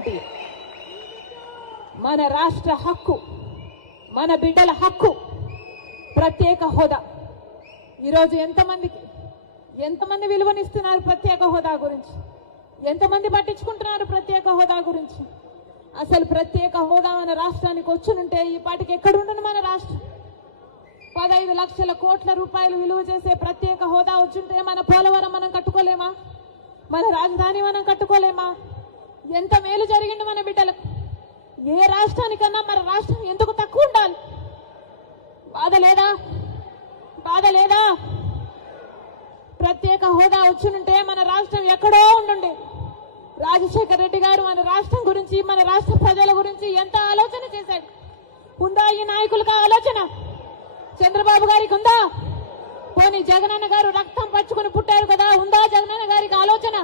Guarantee. మన రాష్ట్ర హక్కు, మన బిడ్డల హక్కు ప్రత్యేక హోదా. ఈరోజు ఎంతమంది విలువనిస్తున్నారు ప్రత్యేక హోదా గురించి? ఎంతమంది పట్టించుకుంటున్నారు ప్రత్యేక హోదా గురించి? అసలు ప్రత్యేక హోదా మన రాష్ట్రానికి వచ్చునుంటే ఈ పాటికి ఎక్కడుండను మన రాష్ట్రం? 15 లక్షల కోట్ల రూపాయలు విలువ చేసే ప్రత్యేక హోదా వచ్చుంటే మన పోలవరం మనం కట్టుకోలేమా? మన రాజధాని మనం కట్టుకోలేమా? ఎంత మేలు జరిగింది మన బిడ్డలకు. ఏ రాష్ట్రానికన్నా మన రాష్ట్రం ఎందుకు తక్కువ ఉండాలి? బాధ లేదా? ప్రత్యేక హోదా వచ్చునుంటే మన రాష్ట్రం ఎక్కడో ఉండుండే. రాజశేఖర రెడ్డి గారు మన రాష్ట్రం గురించి, మన రాష్ట్ర ప్రజల గురించి ఎంత ఆలోచన చేశాడు. ఉందా ఈ నాయకులకు ఆలోచన? చంద్రబాబు గారికి ఉందా? పోనీ జగనన్న గారు రక్తం పచ్చుకుని పుట్టారు కదా, ఉందా జగనన్న గారికి ఆలోచన?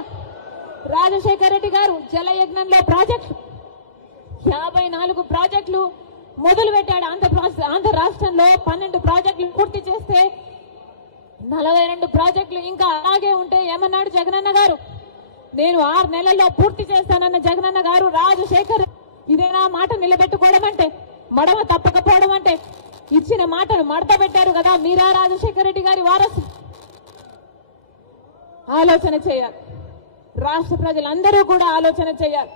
రాజశేఖర రెడ్డి గారు జలయజ్ఞంలో ప్రాజెక్టులు 54 ప్రాజెక్టులు మొదలు పెట్టాడు. ఆంధ్ర రాష్ట్రంలో 12 ప్రాజెక్టులు పూర్తి చేస్తే 42 ప్రాజెక్టులు ఇంకా అలాగే ఉంటే ఏమన్నాడు జగనన్న గారు? నేను 6 నెలల్లో పూర్తి చేస్తానన్న జగనన్న గారు రాజశేఖర్ ఇదేనా మాట నిలబెట్టుకోవడం అంటే? మడమ తప్పకపోవడం అంటే? ఇచ్చిన మాటను మడత పెట్టారు కదా మీరా రాజశేఖర రెడ్డి గారి వారసు? ఆలోచన చేయాలి. రాష్ట్ర ప్రజలందరూ కూడా ఆలోచన చేయాలి.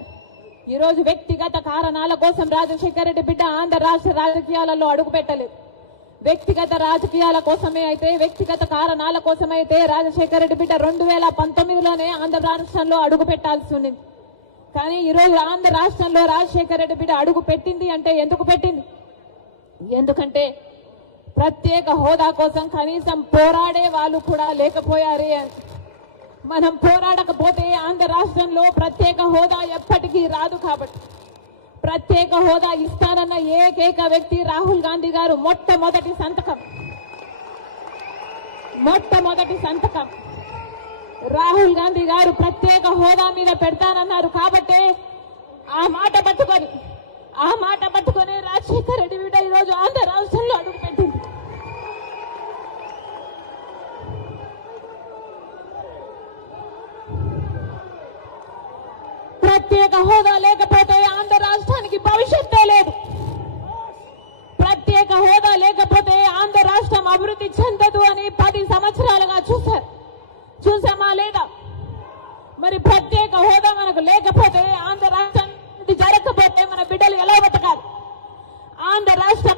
ఈరోజు వ్యక్తిగత కారణాల కోసం రాజశేఖర రెడ్డి బిడ్డ ఆంధ్ర రాష్ట్ర రాజకీయాలలో అడుగు పెట్టలేదు. వ్యక్తిగత రాజకీయాల కోసమే అయితే, వ్యక్తిగత కారణాల కోసమైతే రాజశేఖర రెడ్డి బిడ్డ 2019లోనే ఆంధ్ర రాష్ట్రంలో అడుగు పెట్టాల్సి ఉంది. కానీ ఈరోజు ఆంధ్ర రాష్ట్రంలో రాజశేఖర రెడ్డి బిడ్డ అడుగు పెట్టింది అంటే ఎందుకు పెట్టింది? ఎందుకంటే ప్రత్యేక హోదా కోసం కనీసం పోరాడే వాళ్ళు కూడా లేకపోయారే. మనం పోరాడకపోతే ఆంధ్ర రాష్ట్రంలో ప్రత్యేక హోదా ఎప్పటికీ రాదు. కాబట్టి ప్రత్యేక హోదా ఇస్తానన్న ఏకైక వ్యక్తి రాహుల్ గాంధీ గారు. మొట్టమొదటి సంతకం రాహుల్ గాంధీ గారు ప్రత్యేక హోదా మీద పెడతానన్నారు. కాబట్టి ఆ మాట పట్టుకొని రాజశేఖర రెడ్డి బిడ్డ ఈరోజు ఆంధ్ర రాష్ట్రంలో అడుగుపెట్టింది. ప్రత్యేక హోదా లేకపోతే ఆంధ్ర రాష్ట్రానికి భవిష్యత్తే లేదు. ప్రత్యేక హోదా లేకపోతే ఆంధ్ర రాష్ట్రం అభివృద్ధి చెందదు అని 10 సంవత్సరాలుగా చూసామా లేదా? మరి ప్రత్యేక హోదా మనకు లేకపోతే, ఆంధ్ర రాష్ట్రం జరగకపోతే మన బిడ్డలు ఎలా బతకాలి? ఆంధ్ర రాష్ట్ర